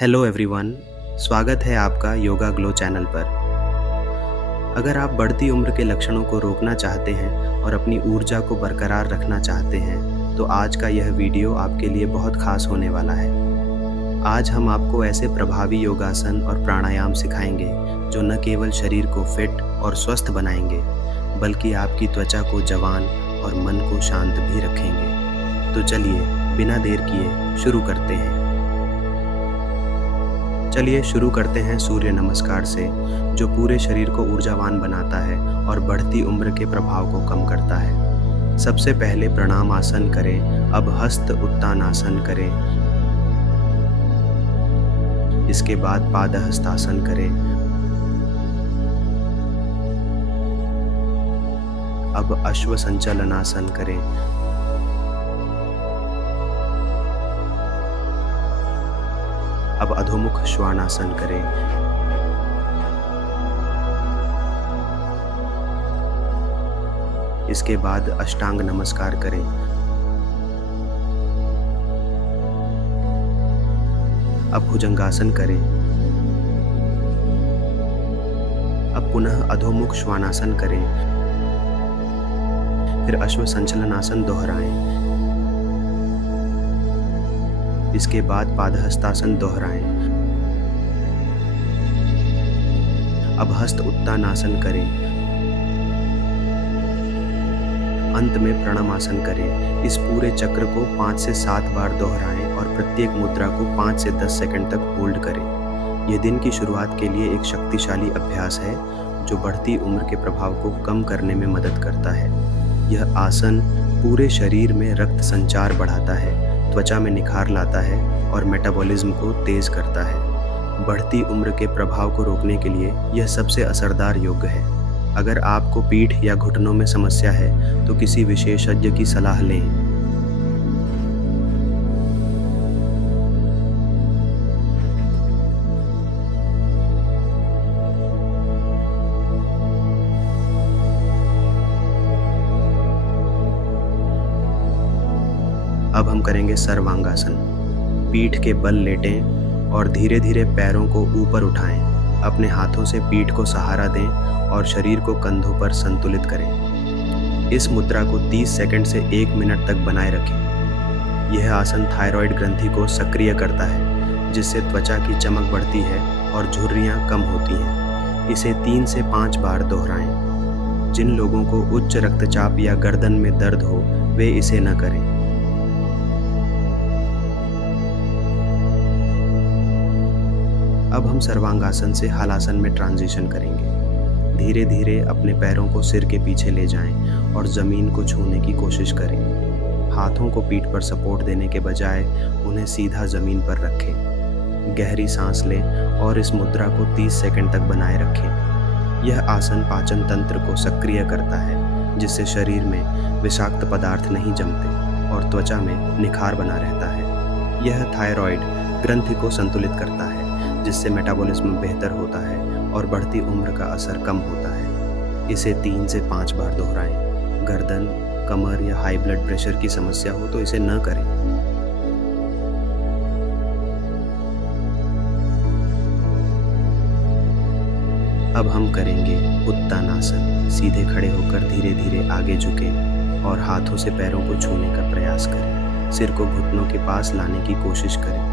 Hello everyone, स्वागत है आपका योगा ग्लो चैनल पर। अगर आप बढ़ती उम्र के लक्षणों को रोकना चाहते हैं और अपनी ऊर्जा को बरकरार रखना चाहते हैं, तो आज का यह वीडियो आपके लिए बहुत खास होने वाला है। आज हम आपको ऐसे प्रभावी योगासन और प्राणायाम सिखाएंगे जो न केवल शरीर को फिट और स्वस्थ बनाएंगे, बल्कि आपकी त्वचा को जवान और मन को शांत भी रखेंगे। तो चलिए बिना देर किए शुरू करते हैं। चलिए शुरू करते हैं सूर्य नमस्कार से, जो पूरे शरीर को ऊर्जावान बनाता है और बढ़ती उम्र के प्रभाव को कम करता है। सबसे पहले प्रणाम आसन करें। अब हस्त उत्तानासन करें। इसके बाद पादहस्तासन करें। अब अश्व संचलनासन करें। अब अधोमुख श्वानासन करें। इसके बाद अष्टांग नमस्कार करें। अब भुजंगासन करें। अब पुनः अधोमुख श्वानासन करें। फिर अश्व संचलनासन दोहराएं। इसके बाद पादहस्तासन दोहराएं। अब हस्त उत्तानासन करें। अंत में प्रणामासन करें। इस पूरे चक्र को 5 से 7 बार दोहराएं और प्रत्येक मुद्रा को 5 से 10 सेकंड तक होल्ड करें। यह दिन की शुरुआत के लिए एक शक्तिशाली अभ्यास है जो बढ़ती उम्र के प्रभाव को कम करने में मदद करता है। यह आसन पूरे शरीर में रक्त संचार बढ़ाता है, त्वचा में निखार लाता है और मेटाबॉलिज्म को तेज करता है। बढ़ती उम्र के प्रभाव को रोकने के लिए यह सबसे असरदार योग है। अगर आपको पीठ या घुटनों में समस्या है तो किसी विशेषज्ञ की सलाह लें। अब हम करेंगे सर्वांगासन। पीठ के बल लेटें और धीरे धीरे पैरों को ऊपर उठाएं। अपने हाथों से पीठ को सहारा दें और शरीर को कंधों पर संतुलित करें। इस मुद्रा को 30 सेकंड से 1 मिनट तक बनाए रखें। यह आसन थायराइड ग्रंथि को सक्रिय करता है, जिससे त्वचा की चमक बढ़ती है और झुर्रियां कम होती हैं। इसे 3 से 5 बार दोहराएं। जिन लोगों को उच्च रक्तचाप या गर्दन में दर्द हो, वे इसे न करें। अब हम सर्वांगासन से हलासन में ट्रांजिशन करेंगे। धीरे धीरे अपने पैरों को सिर के पीछे ले जाएं और ज़मीन को छूने की कोशिश करें। हाथों को पीठ पर सपोर्ट देने के बजाय उन्हें सीधा ज़मीन पर रखें। गहरी सांस लें और इस मुद्रा को 30 सेकंड तक बनाए रखें। यह आसन पाचन तंत्र को सक्रिय करता है, जिससे शरीर में विषाक्त पदार्थ नहीं जमते और त्वचा में निखार बना रहता है। यह थायराइड ग्रंथि को संतुलित करता है, जिससे मेटाबॉलिज्म बेहतर होता है और बढ़ती उम्र का असर कम होता है। इसे 3 से 5 बार दोहराएं। गर्दन, कमर या हाई ब्लड प्रेशर की समस्या हो तो इसे न करें। अब हम करेंगे उत्तानासन। सीधे खड़े होकर धीरे धीरे आगे झुकें और हाथों से पैरों को छूने का प्रयास करें। सिर को घुटनों के पास लाने की कोशिश करें।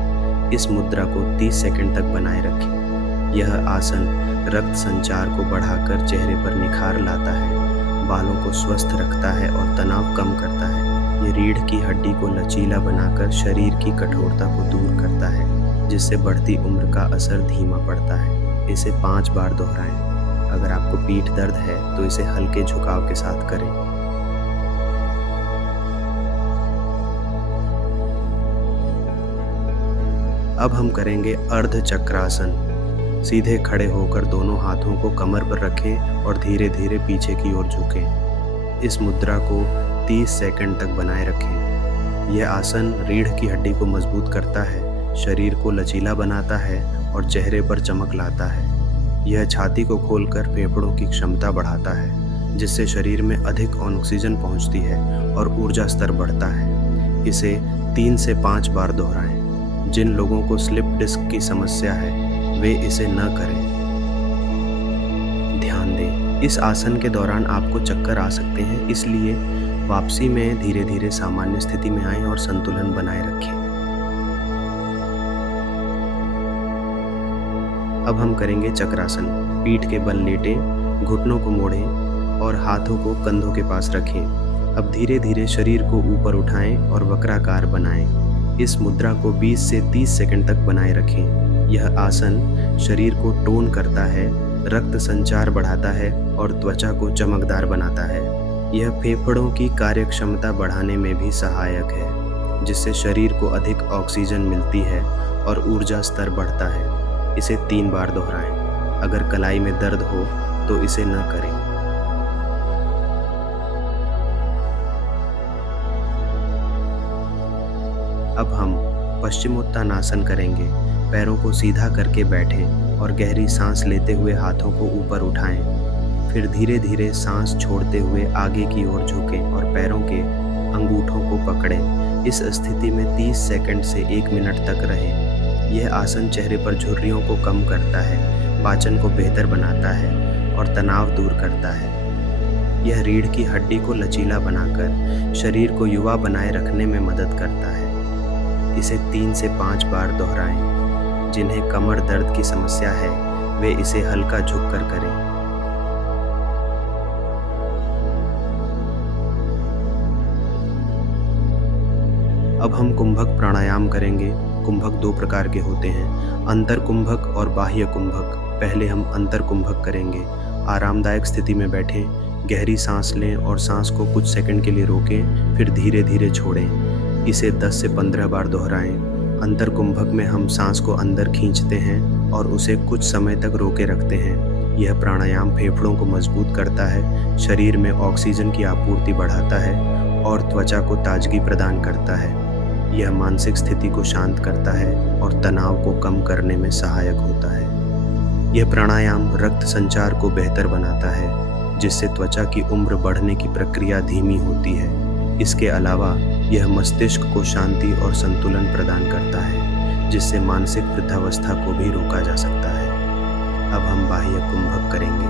इस मुद्रा को 30 सेकंड तक बनाए रखें। यह आसन रक्त संचार को बढ़ाकर चेहरे पर निखार लाता है, बालों को स्वस्थ रखता है और तनाव कम करता है। ये रीढ़ की हड्डी को लचीला बनाकर शरीर की कठोरता को दूर करता है, जिससे बढ़ती उम्र का असर धीमा पड़ता है। इसे 5 बार दोहराएं। अगर आपको पीठ दर्द है तो इसे हल्के झुकाव के साथ करें। अब हम करेंगे अर्ध चक्रासन। सीधे खड़े होकर दोनों हाथों को कमर पर रखें और धीरे धीरे पीछे की ओर झुकें। इस मुद्रा को 30 सेकंड तक बनाए रखें। यह आसन रीढ़ की हड्डी को मजबूत करता है, शरीर को लचीला बनाता है और चेहरे पर चमक लाता है। यह छाती को खोलकर फेफड़ों की क्षमता बढ़ाता है, जिससे शरीर में अधिक ऑक्सीजन पहुंचती है और ऊर्जा स्तर बढ़ता है। इसे 3 से 5 बार दोहराएं। जिन लोगों को स्लिप डिस्क की समस्या है वे इसे न करें। ध्यान दें, इस आसन के दौरान आपको चक्कर आ सकते हैं, इसलिए वापसी में धीरे धीरे सामान्य स्थिति में आएं और संतुलन बनाए रखें। अब हम करेंगे चक्रासन। पीठ के बल लेटें, घुटनों को मोड़ें और हाथों को कंधों के पास रखें। अब धीरे धीरे शरीर को ऊपर उठाएं और वक्राकार बनाएं। इस मुद्रा को 20 से 30 सेकंड तक बनाए रखें। यह आसन शरीर को टोन करता है, रक्त संचार बढ़ाता है और त्वचा को चमकदार बनाता है। यह फेफड़ों की कार्यक्षमता बढ़ाने में भी सहायक है, जिससे शरीर को अधिक ऑक्सीजन मिलती है और ऊर्जा स्तर बढ़ता है। इसे 3 बार दोहराएं। अगर कलाई में दर्द हो तो इसे न करें। अब हम पश्चिमोत्तानासन करेंगे। पैरों को सीधा करके बैठें और गहरी सांस लेते हुए हाथों को ऊपर उठाएं। फिर धीरे धीरे सांस छोड़ते हुए आगे की ओर झुकें और पैरों के अंगूठों को पकड़ें। इस स्थिति में 30 सेकंड से 1 मिनट तक रहें। यह आसन चेहरे पर झुर्रियों को कम करता है, पाचन को बेहतर बनाता है और तनाव दूर करता है। यह रीढ़ की हड्डी को लचीला बनाकर शरीर को युवा बनाए रखने में मदद करता है। इसे 3 से 5 बार दोहराएं। जिन्हें कमर दर्द की समस्या है वे इसे हल्का झुककर करें। अब हम कुंभक प्राणायाम करेंगे। कुंभक 2 प्रकार के होते हैं, अंतर कुंभक और बाह्य कुंभक। पहले हम अंतर कुंभक करेंगे। आरामदायक स्थिति में बैठें, गहरी सांस लें और सांस को कुछ सेकंड के लिए रोकें, फिर धीरे धीरे छोड़ें। इसे 10 से 15 बार दोहराएं। अंतर कुंभक में हम सांस को अंदर खींचते हैं और उसे कुछ समय तक रोके रखते हैं। यह प्राणायाम फेफड़ों को मजबूत करता है, शरीर में ऑक्सीजन की आपूर्ति बढ़ाता है और त्वचा को ताजगी प्रदान करता है। यह मानसिक स्थिति को शांत करता है और तनाव को कम करने में सहायक होता है। यह प्राणायाम रक्त संचार को बेहतर बनाता है, जिससे त्वचा की उम्र बढ़ने की प्रक्रिया धीमी होती है। इसके अलावा यह मस्तिष्क को शांति और संतुलन प्रदान करता है, जिससे मानसिक वृद्धावस्था को भी रोका जा सकता है। अब हम बाह्य कुंभक करेंगे।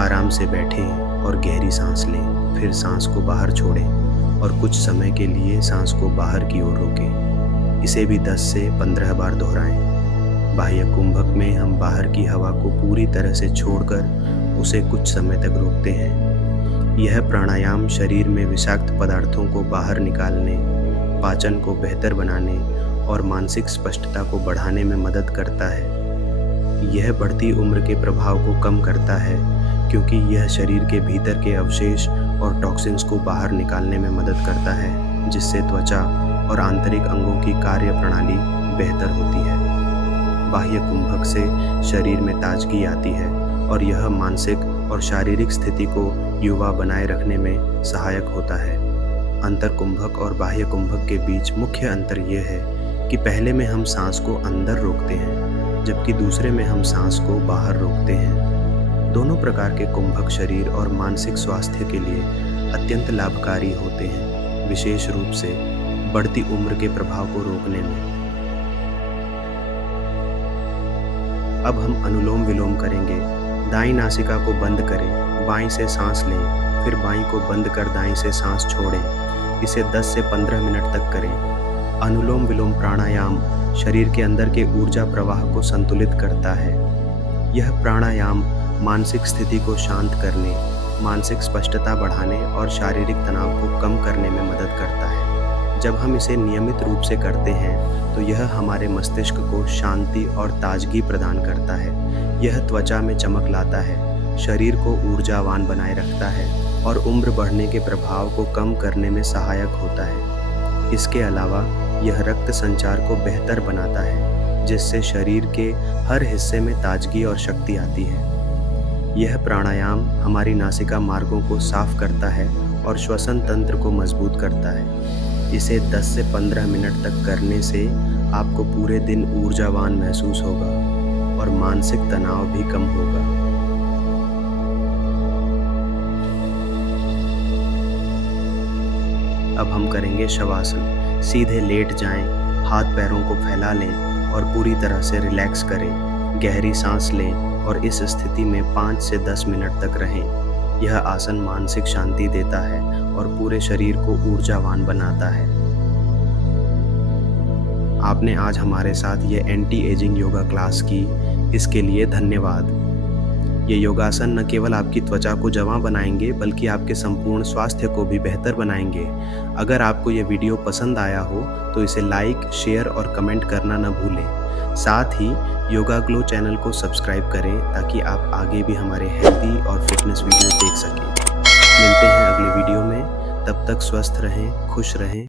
आराम से बैठें और गहरी सांस लें, फिर सांस को बाहर छोड़ें और कुछ समय के लिए सांस को बाहर की ओर रोकें। इसे भी 10 से 15 बार दोहराएं। बाह्य कुंभक में हम बाहर की हवा को पूरी तरह से छोड़कर उसे कुछ समय तक रोकते हैं। यह प्राणायाम शरीर में विषाक्त पदार्थों को बाहर निकालने, पाचन को बेहतर बनाने और मानसिक स्पष्टता को बढ़ाने में मदद करता है। यह बढ़ती उम्र के प्रभाव को कम करता है, क्योंकि यह शरीर के भीतर के अवशेष और टॉक्सिन्स को बाहर निकालने में मदद करता है, जिससे त्वचा और आंतरिक अंगों की कार्य प्रणाली बेहतर होती है। बाह्य कुंभक से शरीर में ताजगी आती है और यह मानसिक और शारीरिक स्थिति को युवा बनाए रखने में सहायक होता है। अंतर कुंभक और बाह्य कुंभक के बीच मुख्य अंतर यह है कि पहले में हम सांस को अंदर रोकते हैं, जबकि दूसरे में हम सांस को बाहर रोकते हैं। दोनों प्रकार के कुंभक शरीर और मानसिक स्वास्थ्य के लिए अत्यंत लाभकारी होते हैं, विशेष रूप से बढ़ती उम्र के प्रभाव को रोकने में। अब हम अनुलोम विलोम करेंगे। दाईं नासिका को बंद करें, बाईं से सांस लें, फिर बाईं को बंद कर दाईं से सांस छोड़ें। इसे 10 से 15 मिनट तक करें। अनुलोम विलोम प्राणायाम शरीर के अंदर के ऊर्जा प्रवाह को संतुलित करता है। यह प्राणायाम मानसिक स्थिति को शांत करने, मानसिक स्पष्टता बढ़ाने और शारीरिक तनाव को कम करने में मदद करता है। जब हम इसे नियमित रूप से करते हैं तो यह हमारे मस्तिष्क को शांति और ताजगी प्रदान करता है। यह त्वचा में चमक लाता है, शरीर को ऊर्जावान बनाए रखता है और उम्र बढ़ने के प्रभाव को कम करने में सहायक होता है। इसके अलावा यह रक्त संचार को बेहतर बनाता है, जिससे शरीर के हर हिस्से में ताजगी और शक्ति आती है। यह प्राणायाम हमारी नासिका मार्गों को साफ करता है और श्वसन तंत्र को मजबूत करता है। इसे 10 से 15 मिनट तक करने से आपको पूरे दिन ऊर्जावान महसूस होगा और मानसिक तनाव भी कम होगा। अब हम करेंगे शवासन। सीधे लेट जाएं, हाथ पैरों को फैला लें और पूरी तरह से रिलैक्स करें। गहरी सांस लें और इस स्थिति में 5 से 10 मिनट तक रहें। यह आसन मानसिक शांति देता है और पूरे शरीर को ऊर्जावान बनाता है। आपने आज हमारे साथ ये एंटी एजिंग योगा क्लास की, इसके लिए धन्यवाद। ये योगासन न केवल आपकी त्वचा को जवां बनाएंगे बल्कि आपके संपूर्ण स्वास्थ्य को भी बेहतर बनाएंगे। अगर आपको ये वीडियो पसंद आया हो तो इसे लाइक, शेयर और कमेंट करना न भूलें। साथ ही योगा ग्लो चैनल को सब्सक्राइब करें ताकि आप आगे भी हमारे हेल्दी और फिटनेस वीडियो देख सकें। मिलते हैं अगले वीडियो में, तब तक स्वस्थ रहें, खुश रहें।